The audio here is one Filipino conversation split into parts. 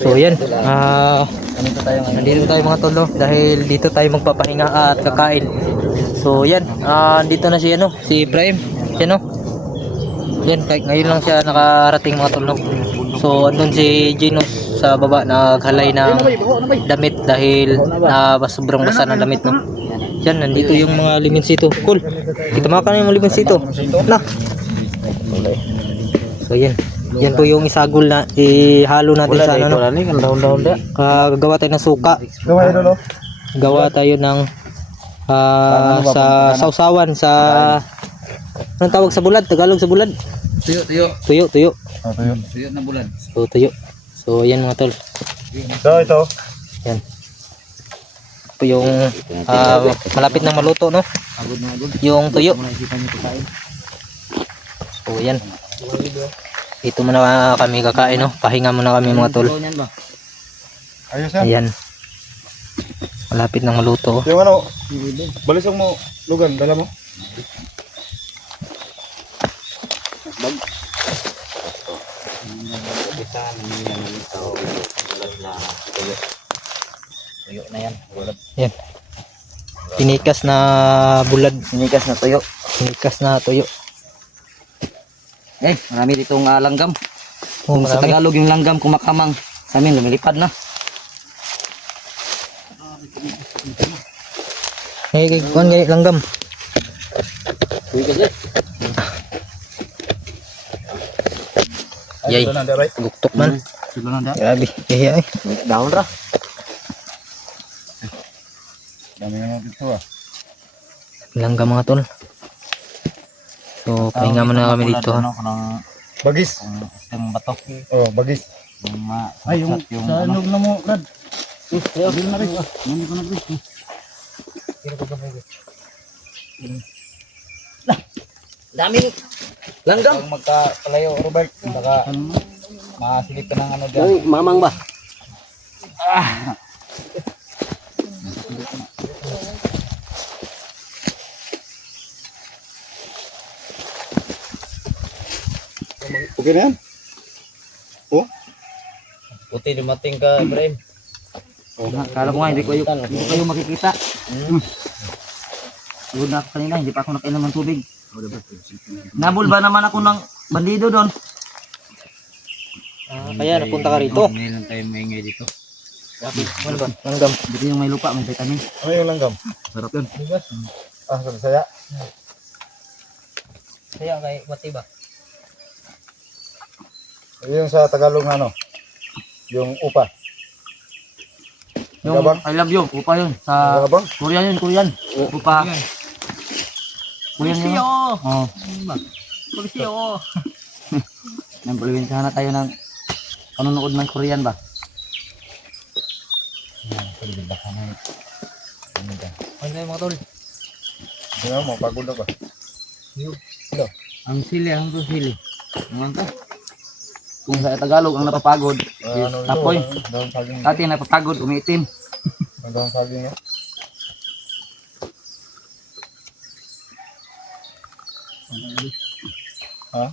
So yan, nandito tayo mga tol, no? Dahil dito tayo magpapahinga at kakain. So yan, dito na si si Ibrahim. Yan, no? Yan, kahit ngayon lang siya nakarating mga tol, no? So andun si Gino sa baba naghalay ng damit dahil sobrang basa ng damit, no? Yan, nandito yung mga limonsito. Cool. Kita maka na yung limonsito. Na. So yan. Yan po yung isagol na ihalo natin sa ano. Gagawa tayo ng suka. Gawa tayo ng sa sausawan sa anong tawag sa bulad? Tagalog sa bulad? Tuyo, tuyo. Tuyo, tuyo. Tuyo. Tuyo na bulad. So tuyo. So yan mga tol. Ito. Yan. Ito yung malapit na maluto, no? Yung tuyo. So yan. Ito muna kami kakain, no? Pahinga muna kami mga tol. Ayos yan. Ayan. Malapit nang maluto. Yung ano, balisong mo, lugan, dala mo. Tuyo na yan. Yan. Tinikas na bulad. Sinikas na tuyo. Tinikas na tuyo. Marami ditong langgam. Oh, Kung sa marami. Tagalog yung langgam kumakamang, sa amin lumilipad na. Kuan gani langgam. Uy kasi. Yay. Guktok man. Sila na Grabe. Kaya Daon ra. Dami naman dito langgam mga tol. So pahinga muna kami dito. Bagis. Yung batok. Oh, bagis. Ay, yung sa loob na mo, Brad. Hindi na rin. Hindi ko na rin. Daming langgam. Ang magkakalayo, Robert. Baka masilip ka ng ano dyan. Mamang ba? Okay na yan? Oh? Buti dumating ka, Ibrahim. Kala ko nga, hindi ko kayo makikita. Yun na ako kanina, hindi pa ako nakainom ng tubig. Nabul ba naman ako ng bandido doon? Kaya napunta ka rito. Ngayon lang tayo maingay dito. Ano ba? Langgam. Dito yung may lupa, may vitamin. Ano yung langgam? Sarap yun. Ah, sa Bisaya. Kaya kay Mati ba? Yung sa Tagalog na ano? Yung upa. Yung Gabang? I love you, upa yun. Sa Gabang? Korean yun, Korean. Upa. Korean yun. Oo. Pulisyo. Nang paliwinsahan na tayo ng panunood ng Korean ba? Ano yung mga tol? Tingnan mo, pagod na ba? Ang sili, ang sili. Ang ka? Kung sa Tagalog ang napapagod, Ano tapoy. Daon saging. Dati napapagod, umiitim. Daon saging no? Ha?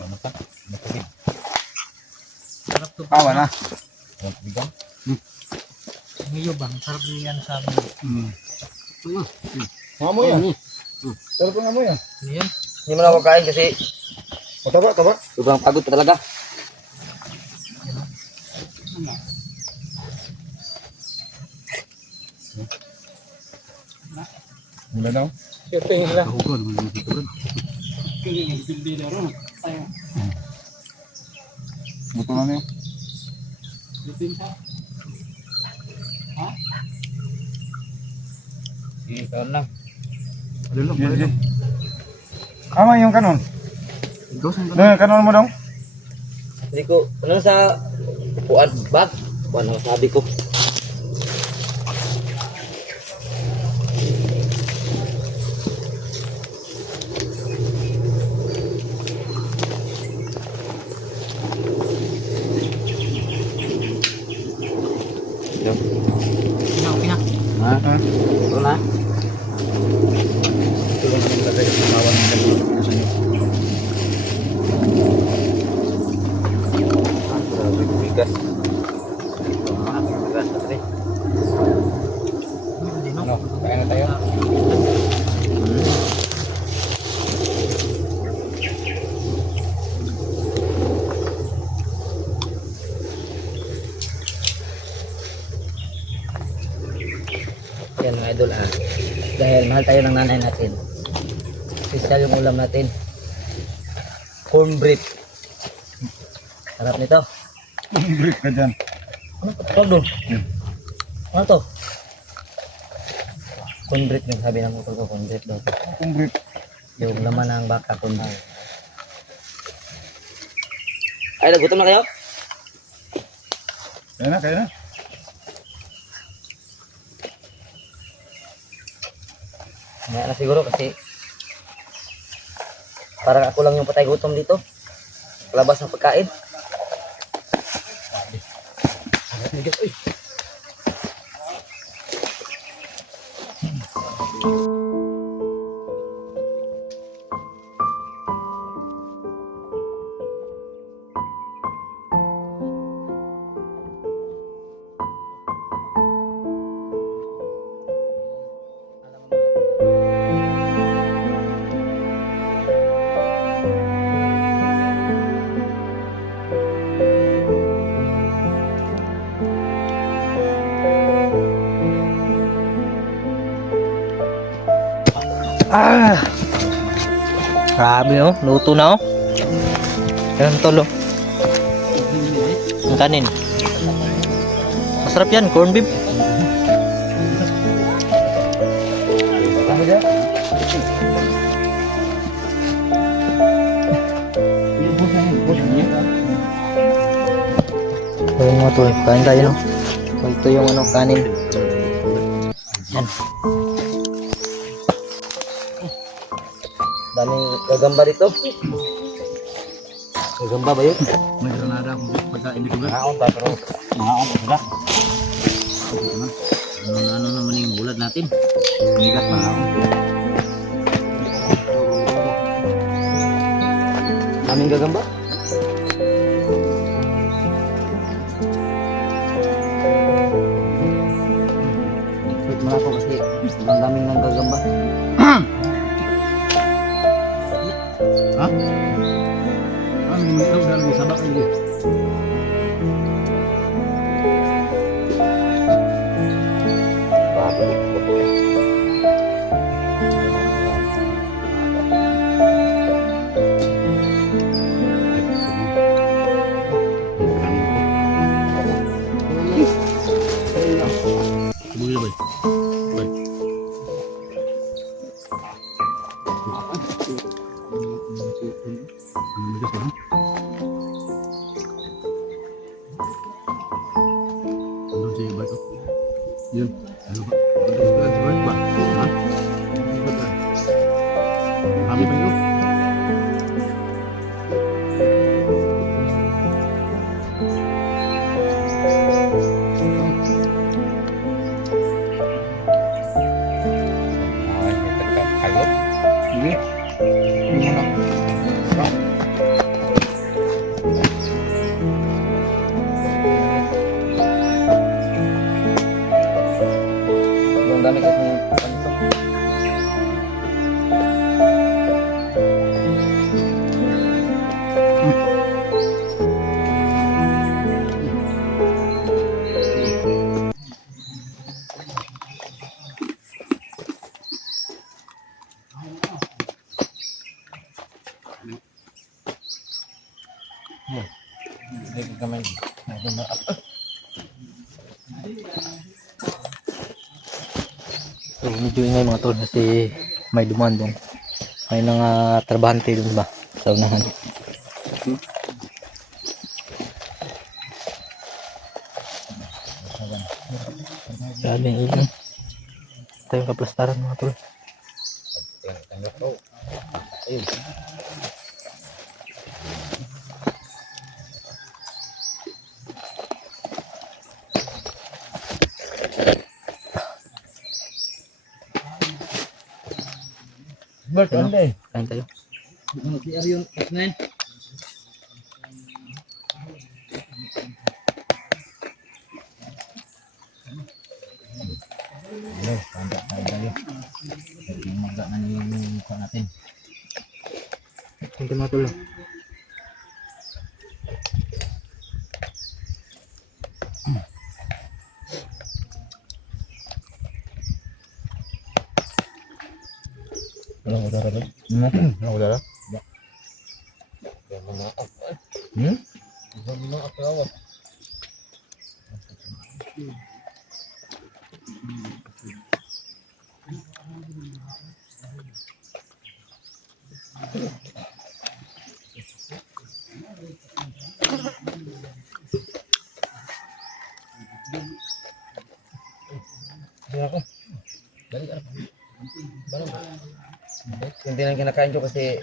Ano pa? Matubig. Sarap to. Awa na. Matubig ka? Ngayon bang sarap yan sa amin. Ngamoy yan. Sarap ang ngamoy yan. Ano yan? Hindi mo na ako kain kasi Mataba, taba. sobrang pagod pa talaga. Mula daw. Siyempre nila. Buto na niyo. Sige, kaon lang. Ama yung kanon. Yung kanon mo daw. Hindi ko, ano sa upuan, bag? Ano sabi ko? no? Okay na. Ha? Ito na. Tulong kami lagay sa bawang ng sa inyo. Grabe, bigas. Bigas na rin. Ano? Kaya na tayo? Yan mga idol dahil mahal tayo ng nanay natin. Special yung ulam natin. Cornbread. Sarap nito. Break ka dyan. Ano to? Tawag doon? Ano to? Cornbread yung sabi ng utol ko. Cornbread daw. Kung break. Yung laman ng baka cornbread. Ay, nagutom na kayo? Kaya na, kaya na. Kaya na siguro kasi parang ako lang yung patay gutom dito. Labas ng pagkain. Ah! Grabe oh, luto na oh. Yan tol oh. Ang kanin. Masarap yan, corn beef. Ayun mga tol, kain tayo no. So, ito yung ano, kanin. Yan. Daming gagamba dito. Gagamba ba yun? May granada akong pagkain dito. Mahaon ba pero? Mahaon pa sila. Ano naman yung bulad natin? Bigat mahaon. Daming gagamba? Wait mo na ako kasi ang daming ng gagamba. Ha? Ano yung mayroon dahil may sabak lagi. Buli ba? Ba. Ano siya ba ito? Yun. Ano ba? Ano ba? Ha? Ano ba? Kami ba yun? Sige. Ang dami kasi ng panso. Hindi ka kamay. So medyo ingay mga tol kasi may dumaan doon. May mga trabahante doon ba sa unahan. Grabe ang ilang. Ito yung kaplastaran mga tol. Ayun. Bert, Ano? ande. Kain tayo. Yung X9. Hello, tanda tayo. Yung maga na yung mukha natin. Kunti mga tol. Walang udara ba? Walang udara? Ba. Hmm? Hindi lang kinakain ko kasi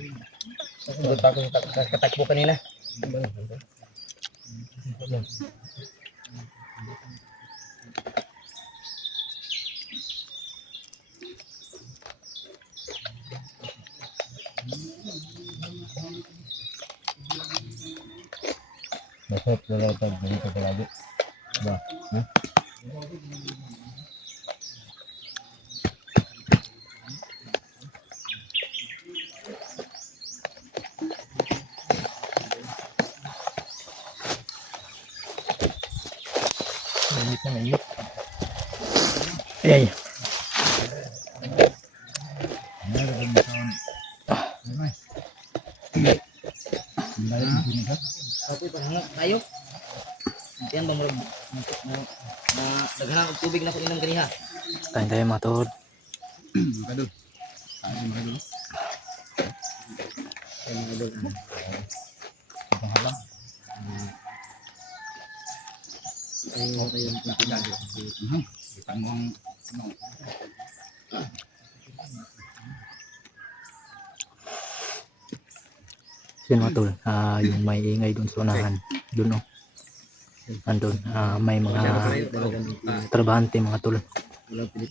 pagod pa ako sa katakbo kanina. Masarap talaga pag ganito palagi. Ba? Hmm? Mainit na mainit. Ay. Okay, panghanga tayo. Yan ba murag na daghan og tubig na ko inom kaniha. Kain tayo mga tol. Makadul. Kain makadul. Ay mga idol. Itong halang. Ay mo tayo yung pagkain. Kita mo ang ano. Yun mga tol. Yung may ingay dun sa unahan. Dun oh. Andun. May mga trabahante mga tol.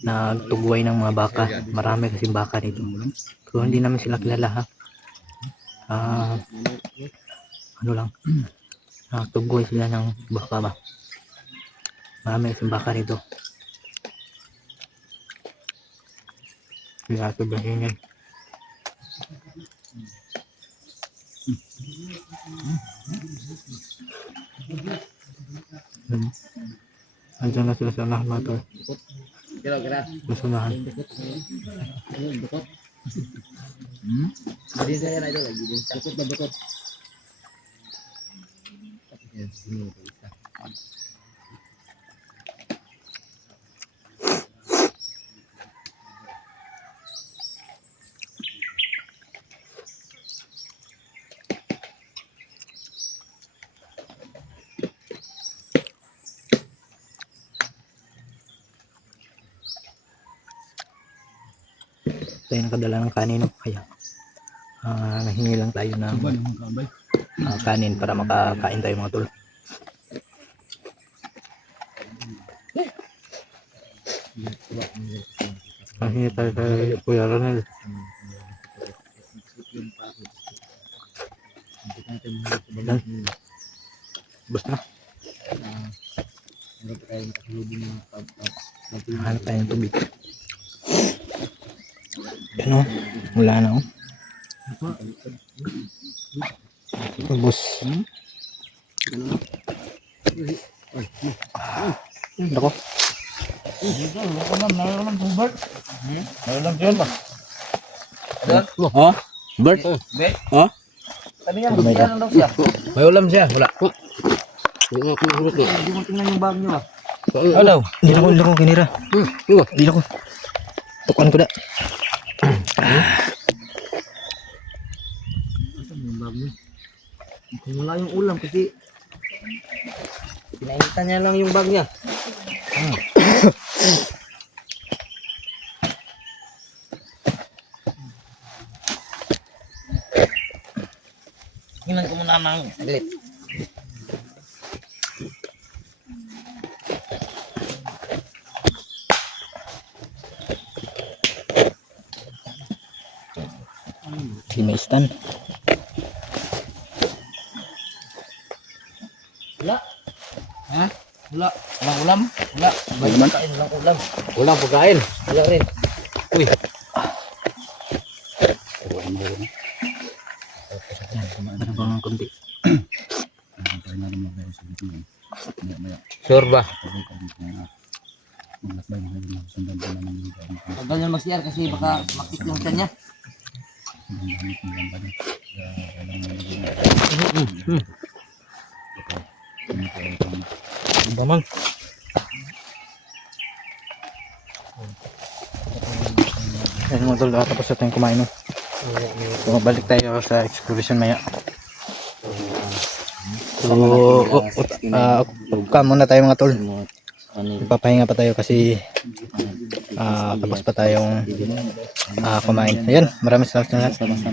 Nagtugway ng mga baka. Marami kasing baka dito. So hindi namin sila kilala ha. Ano lang. Tugway sila ng baka ba. Marami kasing baka dito. Kaya sobrang ingay. Andiyan na sila sa unahan mga tol. Kira. Sa unahan. Bukot. Hmm? Din sa yan idol, din sa bukot na bukot. Tayo nakadala ng kanin no? Kaya nahingi lang tayo ng Suban yung kabay. kanin para makakain tayo mga tol. Nahingi tayo kay Kuya Ronel. Yan. Basta na. Hanap tayo ng tubig. Ano? Wala na oh. Ubus. Ako. Ha? Bert? Ha? Sabi niya, bigyan lang daw siya. May ulam siya? Wala. Hindi mo tingnan yung bag niyo ah. Hello. Hindi na ko kinira. Hindi na ko. Tukan ko na. Yung bag niyo. Kung wala yung ulam kasi pinainitan niya lang yung bag niya. Tingnan ko muna ng saglit. may stand. Wala. Ha? Wala. Walang ulam? Wala. May naman? pagkain, walang ulam. Walang pagkain. Wala rin. Uy. Ano ba ng kunti? Sure ba? Tagal na mag-CR kasi baka makit yung tiyan niya. Ano ba man? Ayun mga tol, tapos na tayong kumain no. So, balik tayo sa exploration maya. So, uka muna tayo mga tol. Ipapahinga pa tayo kasi tapos pa tayong kumain. Ayan, maraming salamat sa lahat.